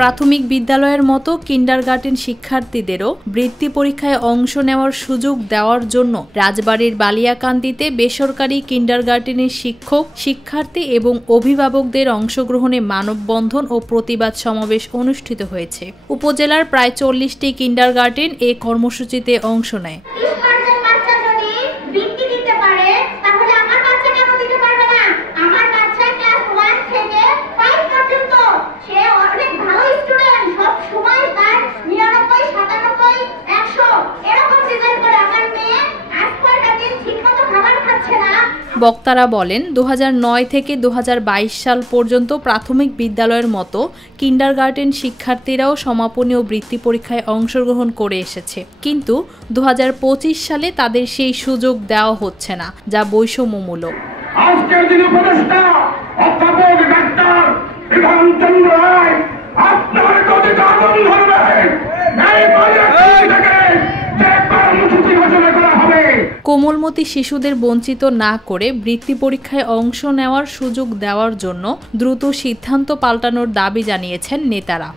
প্রাথমিক বিদ্যালয়ের মতো কিন্ডারগার্টেন শিক্ষার্থীদেরও বৃত্তি পরীক্ষায় অংশ নেওয়ার সুযোগ দেওয়ার জন্য রাজবাড়ীর বালিয়াকান্দিতে বেসরকারি কিন্ডারগার্টেনের শিক্ষক, শিক্ষার্থী এবং অভিভাবকদের অংশগ্রহণে মানববন্ধন ও প্রতিবাদ সমাবেশ অনুষ্ঠিত হয়েছে। উপজেলার প্রায় 40টি কিন্ডারগার্টেন এ কর্মসূচিতে অংশ নেয়। বক্তারা বলেন, 2009 থেকে 2022 সাল পর্যন্ত প্রাথমিক বিদ্যালয়ের মতো কিন্ডারগার্টেন শিক্ষার্থীরাও সমাপনী ও বৃত্তি পরীক্ষায় অংশগ্রহণ করে এসেছে, কিন্তু 2025 সালে তাদের সেই সুযোগ দেওয়া হচ্ছে না, যা বৈষম্যমূলক। আজকের দিনে উপদেষ্টা অধ্যাপক ডাক্তার বিধান চন্দ্র রায় আপনার গতি আগুন ধরবে। কোমলমতি শিশুদের বঞ্চিত না করে বৃত্তি পরীক্ষায় অংশ নেওয়ার সুযোগ দেওয়ার জন্য দ্রুত সিদ্ধান্ত পাল্টানোর দাবি জানিয়েছেন নেতারা।